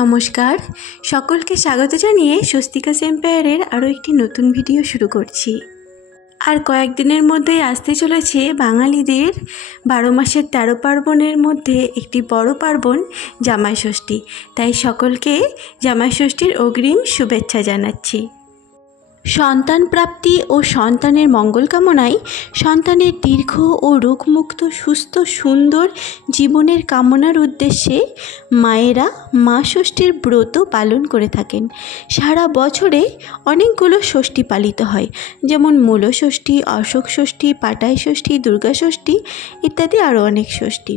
নমস্কার, সকলকে স্বাগত জানিয়ে স্বস্তিকাস এম্পায়ারের আরও একটি নতুন ভিডিও শুরু করছি। আর কয়েকদিনের মধ্যেই আসতে চলেছে বাঙালিদের 12 মাসের 13 পার্বণের মধ্যে একটি বড় পার্বণ জামাই ষষ্ঠী। তাই সকলকে জামাই ষষ্ঠীর অগ্রিম শুভেচ্ছা জানাচ্ছি। সন্তান প্রাপ্তি ও সন্তানের মঙ্গল কামনায় সন্তানের দীর্ঘ ও রোগমুক্ত সুস্থ সুন্দর জীবনের কামনার উদ্দেশ্যে মায়েরা মা ষষ্ঠীর ব্রত পালন করে থাকেন। সারা বছরে অনেকগুলো ষষ্ঠী পালিত হয়, যেমন মূল ষষ্ঠী, অশোক ষষ্ঠী, পাটাই ষষ্ঠী, দুর্গা ষষ্ঠী ইত্যাদি আরও অনেক ষষ্ঠী।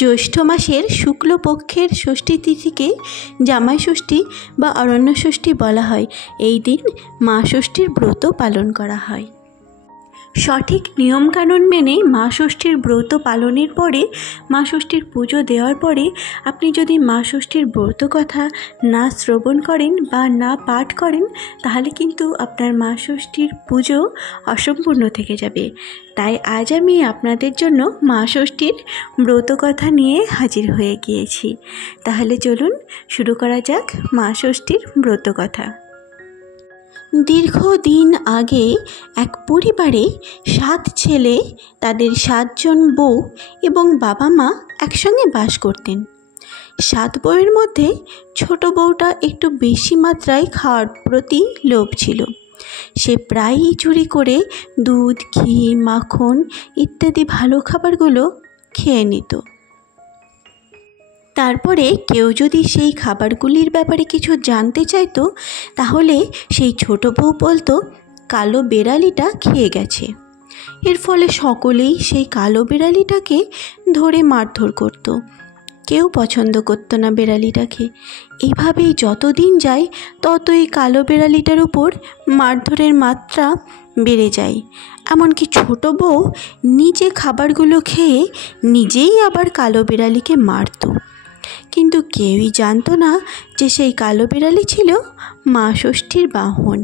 জ্যৈষ্ঠ মাসের শুক্লপক্ষের ষষ্ঠী তিথিকে জামাই ষষ্ঠী বা অরণ্য ষষ্ঠী বলা হয়। এই দিন মা ষষ্ঠীর ব্রত পালন করা হয়। সঠিক নিয়মকানুন মেনে মা ষষ্ঠীর ব্রত পালনের পরে, মা ষষ্ঠীর পুজো দেওয়ার পরে আপনি যদি মা ষষ্ঠীর ব্রত কথা না শ্রবণ করেন বা না পাঠ করেন, তাহলে কিন্তু আপনার মা ষষ্ঠীর পুজো অসম্পূর্ণ থেকে যাবে। তাই আজ আমি আপনাদের জন্য মা ষষ্ঠীর ব্রত কথা নিয়ে হাজির হয়ে গিয়েছি। তাহলে চলুন শুরু করা যাক মা ষষ্ঠীর ব্রত কথা। দীর্ঘদিন আগে এক পরিবারে 7 ছেলে, তাদের 7 জন বউ এবং বাবা মা একসঙ্গে বাস করতেন। 7 বউয়ের মধ্যে ছোট বউটা একটু বেশি মাত্রায় খাওয়ার প্রতি লোভ ছিল। সে প্রায়ই চুরি করে দুধ, ঘি, মাখন ইত্যাদি ভালো খাবারগুলো খেয়ে নিত। তারপরে কেউ যদি সেই খাবারগুলির ব্যাপারে কিছু জানতে চাইতো, তাহলে সেই ছোট বউ বলতো কালো বেড়ালিটা খেয়ে গেছে। এর ফলে সকলেই সেই কালো বেড়ালিটাকে ধরে মারধর করত। কেউ পছন্দ করতো না বেড়ালিটাকে। এইভাবেই যতদিন যায় ততই কালো বেড়ালিটার উপর মারধরের মাত্রা বেড়ে যায়। এমনকি ছোট বউ নিজে খাবারগুলো খেয়ে নিজেই আবার কালো বেড়ালিকে মারত। কিন্তু কেউই জানতো না যে সেই কালো বিড়ালি ছিল মা ষষ্ঠীর বাহন।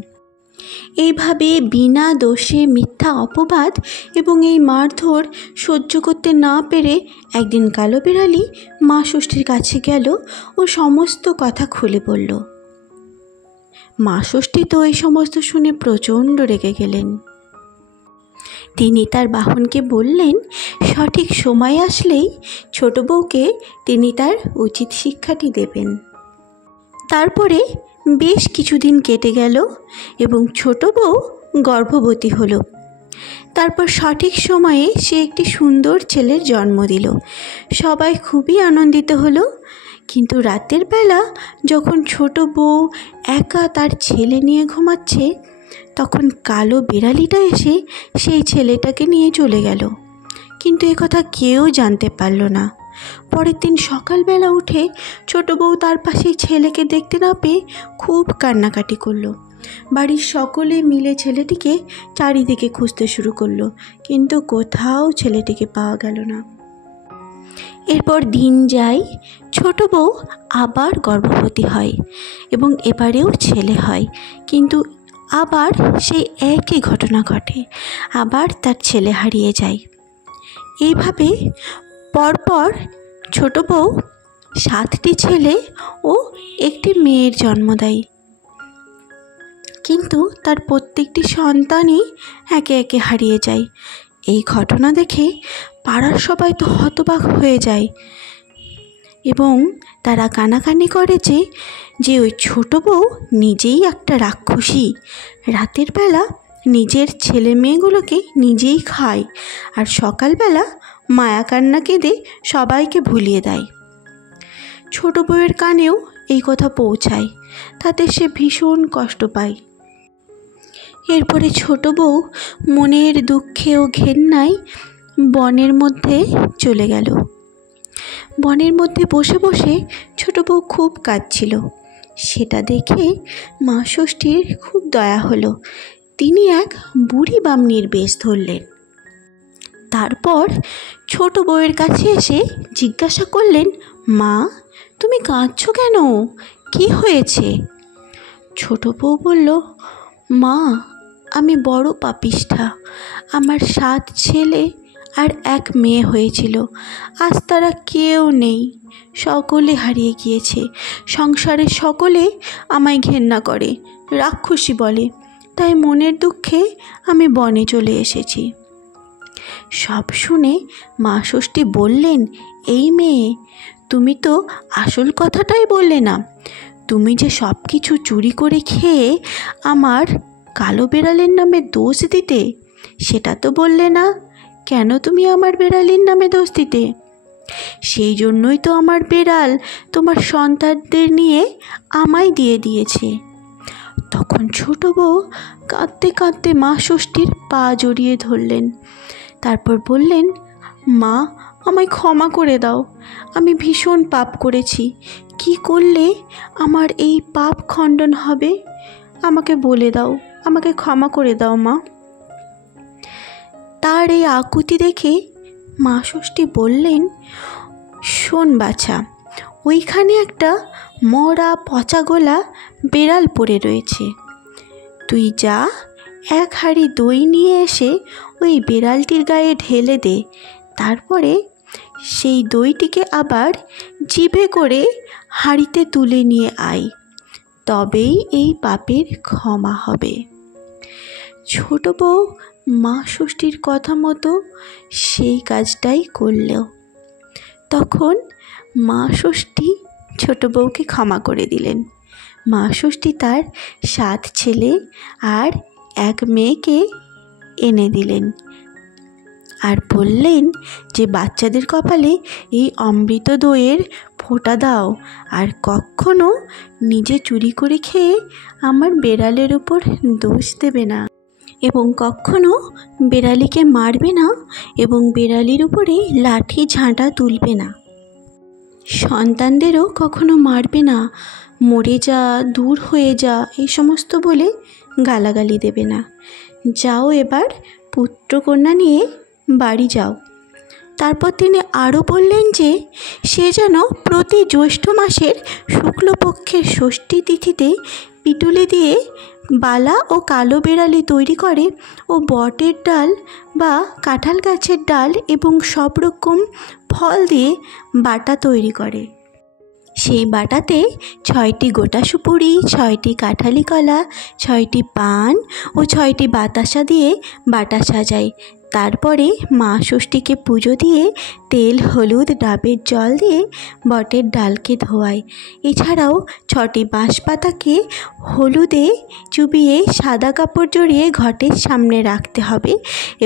এইভাবে বিনা দোষে মিথ্যা অপবাদ এবং এই মারধর সহ্য করতে না পেরে একদিন কালো বিড়ালি মা ষষ্ঠীর কাছে গেল ও সমস্ত কথা খুলে বলল। মা ষষ্ঠী তো এই সমস্ত শুনে প্রচণ্ড রেগে গেলেন। তিনি তার বাহনকে বললেন সঠিক সময় আসলেই ছোট বউকে তিনি তার উচিত শিক্ষাটি দেবেন। তারপরে বেশ কিছুদিন কেটে গেল এবং ছোট বউ গর্ভবতী হলো। তারপর সঠিক সময়ে সে একটি সুন্দর ছেলের জন্ম দিল। সবাই খুবই আনন্দিত হলো। কিন্তু রাতের বেলা যখন ছোট বউ একা তার ছেলে নিয়ে ঘুমাচ্ছে, তখন কালো বিড়ালিটা এসে সেই ছেলেটাকে নিয়ে চলে গেল। কিন্তু একথা কেউ জানতে পারল না। পরের দিন সকালবেলা উঠে ছোট বউ তার পাশে ছেলেকে দেখতে না পেয়ে খুব কান্নাকাটি করলো। বাড়ির সকলে মিলে ছেলেটিকে চারিদিকে খুঁজতে শুরু করলো, কিন্তু কোথাও ছেলেটিকে পাওয়া গেল না। এরপর দিন যায়, ছোট বউ আবার গর্ভবতী হয় এবং এবারেও ছেলে হয়। কিন্তু আবার সেই একই ঘটনা ঘটে, আবার তার ছেলে হারিয়ে যায়। এইভাবে পরপর ছোট বউ 7টি ছেলে ও একটি মেয়ের জন্ম দেয়। কিন্তু তার প্রত্যেকটি সন্তানই একে একে হারিয়ে যায়। এই ঘটনা দেখে পাড়ার সবাই তো হতবাক হয়ে যায় এবং তারা কানাকানি করে যে ওই ছোট বউ নিজেই একটা রাক্ষসী। রাতের বেলা নিজের ছেলে মেয়েগুলোকে নিজেই খায় আর সকালবেলা মায়া কান্না কেঁদে সবাইকে ভুলিয়ে দেয়। ছোট বউয়ের কানেও এই কথা পৌঁছায়, তাতে সে ভীষণ কষ্ট পায়। এরপরে ছোট বউ মনের দুঃখে ও ঘেন্নায় বনের মধ্যে চলে গেল। বনের মধ্যে বসে বসে ছোট বউ খুব কাঁদছিল। সেটা দেখে মা ষষ্ঠীর খুব দয়া হলো। তিনি এক বুড়ি বামনির বেশ ধরলেন। তারপর ছোট বউয়ের কাছে এসে জিজ্ঞাসা করলেন, মা, তুমি কাঁদছো কেন? কি হয়েছে? ছোট বউ বলল, মা, আমি বড় পাপিষ্ঠা। আমার 7 ছেলে আর এক মেয়ে হয়েছিল। আজ তারা কেউ নেই, সকলে হারিয়ে গিয়েছে। সংসারের সকলে আমায় ঘেন্না করে, রাক্ষসী বলে। তাই মনের দুঃখে আমি বনে চলে এসেছি। সব শুনে মা ষষ্ঠী বললেন, এই মেয়ে, তুমি তো আসল কথাটাই বললে না। তুমি যে সব কিছু চুরি করে খেয়ে আমার কালো বেড়ালের নামে দোষ দিতে, সেটা তো বললে না। কেন তুমি আমার বেড়ালির নামে দোষ দিতে? সেই জন্যই তো আমার বেড়াল তোমার সন্তানদের নিয়ে আমায় দিয়ে দিয়েছে। তখন ছোট বউ কাঁদতে কাঁদতে মা ষষ্ঠীর পা জড়িয়ে ধরলেন। তারপর বললেন, মা, আমায় ক্ষমা করে দাও। আমি ভীষণ পাপ করেছি। কি করলে আমার এই পাপ খণ্ডন হবে? আমাকে বলে দাও, আমাকে ক্ষমা করে দাও মা। তার এই আকুতি দেখে মা ষষ্ঠী বললেন, শোন বাছা, ওইখানে একটা মরা পচা গোলা বেড়াল পড়ে রয়েছে। তুই যা, এক হাঁড়ি দই নিয়ে এসে ওই বেড়ালটির গায়ে ঢেলে দে। তারপরে সেই দইটিকে আবার জিভে করে হাঁড়িতে তুলে নিয়ে আয়, তবেই এই পাপের ক্ষমা হবে। ছোট বউ মা ষষ্ঠীর কথা মতো সেই কাজটাই করল। তখন মা ষষ্ঠী ছোট বউকে ক্ষমা করে দিলেন। মা ষষ্ঠী তার 7 ছেলে আর এক মেয়েকে এনে দিলেন আর বললেন যে বাচ্চাদের কপালে এই অমৃত দইয়ের ফোঁটা দাও, আর কখনো নিজে চুরি করে খেয়ে আমার বেড়ালের উপর দোষ দেবে না, এবং কখনো বেড়ালিকে মারবে না, এবং বেড়ালির উপরে লাঠি ঝাঁটা তুলবে না। সন্তানদেরও কখনো মারবে না, মরে যা, দূর হয়ে যা, এই সমস্ত বলে গালাগালি দেবে না। যাও, এবার পুত্রকন্যা নিয়ে বাড়ি যাও। তারপর তিনি আরও বললেন যে সে যেন প্রতি জ্যৈষ্ঠ মাসের শুক্লপক্ষের ষষ্ঠী তিথিতে পিটুলি দিয়ে বালা ও কালো বেড়ালি তৈরি করে ও বটের ডাল বা কাঁঠাল গাছের ডাল এবং সব রকম ফল দিয়ে বাটা তৈরি করে। সেই বাটাতে 6টি গোটা সুপুরি, 6টি কাঁঠালি কলা, 6টি পান ও 6টি বাতাসা দিয়ে বাটা সাজায়। তারপরে মা ষষ্ঠীকে পুজো দিয়ে তেল, হলুদ, ডাবের জল দিয়ে বটের ডালকে ধোয়ায়। এছাড়াও 6টি বাঁশপাতাকে হলুদে চুবিয়ে সাদা কাপড় জড়িয়ে ঘটের সামনে রাখতে হবে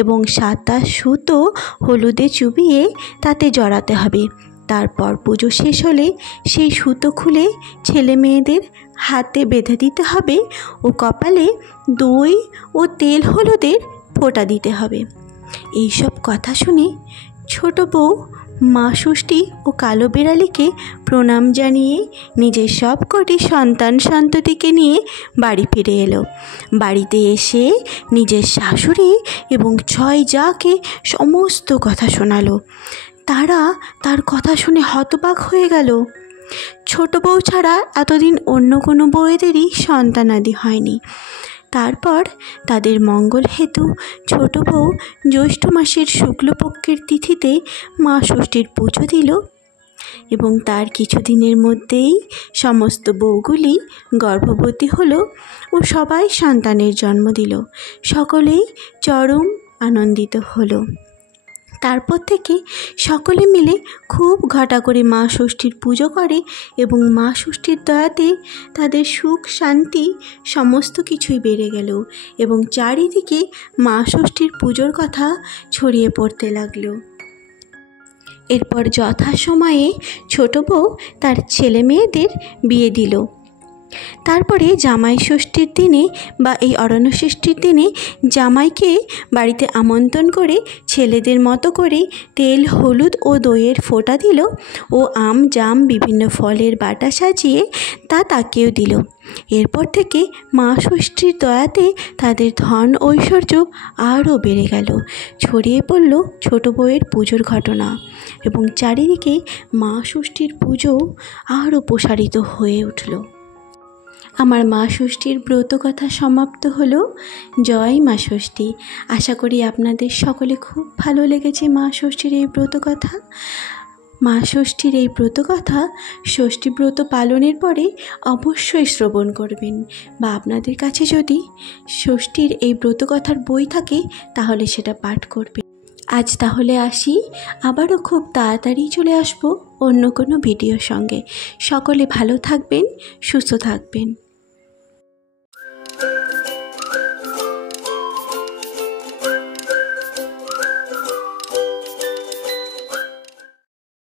এবং 7টা সুতো হলুদে চুবিয়ে তাতে জড়াতে হবে। তারপর পুজো শেষ হলে সেই সুতো খুলে ছেলে মেয়েদের হাতে বেঁধে দিতে হবে ও কপালে দই ও তেল হলুদের ফোঁটা দিতে হবে। এইসব কথা শুনে ছোট বউ মা ষষ্ঠী ও কালো বিড়ালিকে প্রণাম জানিয়ে নিজের সব কটি সন্ততিকে নিয়ে বাড়ি ফিরে এলো। বাড়িতে এসে নিজের শাশুড়ি এবং 6 জাকে সমস্ত কথা শোনালো। তারা তার কথা শুনে হতবাক হয়ে গেল। ছোট বউ ছাড়া এতদিন অন্য কোনো বউয়েদেরই সন্তানাদি হয়নি। তারপর তাদের মঙ্গল হেতু ছোট বউ জ্যৈষ্ঠ মাসের শুক্লপক্ষের তিথিতে মা ষষ্ঠীর পুজো দিল এবং তার কিছুদিনের মধ্যেই সমস্ত বউগুলি গর্ভবতী হলো ও সবাই সন্তানের জন্ম দিল। সকলেই চরম আনন্দিত হলো। তারপর থেকে সকলে মিলে খুব ঘটা করে মা ষষ্ঠীর পুজো করে এবং মা ষষ্ঠীর দয়াতে তাদের সুখ শান্তি সমস্ত কিছুই বেড়ে গেল এবং চারিদিকে মা ষষ্ঠীর পুজোর কথা ছড়িয়ে পড়তে লাগলো। এরপর যথাসময়ে ছোট বউ তার ছেলে মেয়েদের বিয়ে দিল। তারপরে জামাই ষষ্ঠীর দিনে বা এই অরণ্য ষষ্ঠীর দিনে জামাইকে বাড়িতে আমন্ত্রণ করে ছেলেদের মতো করে তেল, হলুদ ও দইয়ের ফোঁটা দিল ও আম, জাম, বিভিন্ন ফলের বাটা সাজিয়ে তাকেও দিল। এরপর থেকে মা ষষ্ঠীর দয়াতে তাদের ধন ঐশ্বর্য আরও বেড়ে গেল। ছড়িয়ে পড়ল ছোট বউয়ের পুজোর ঘটনা এবং চারিদিকে মা ষষ্ঠীর পুজো আরও প্রসারিত হয়ে উঠল। আমার মা ষষ্ঠীর ব্রত কথা সমাপ্ত হলো। জয় মা ষষ্ঠী। আশা করি আপনাদের সকলে খুব ভালো লেগেছে মা ষষ্ঠীর এই ব্রত কথা। মা ষষ্ঠীর এই ব্রত কথা ষষ্ঠী ব্রত পালনের পরে অবশ্যই শ্রবণ করবেন, বা আপনাদের কাছে যদি ষষ্ঠীর এই ব্রত কথার বই থাকে তাহলে সেটা পাঠ করবেন। আজ তাহলে আসি, আবারও খুব তাড়াতাড়ি চলে আসব অন্য কোনো ভিডিওর সঙ্গে। সকলে ভালো থাকবেন, সুস্থ থাকবেন।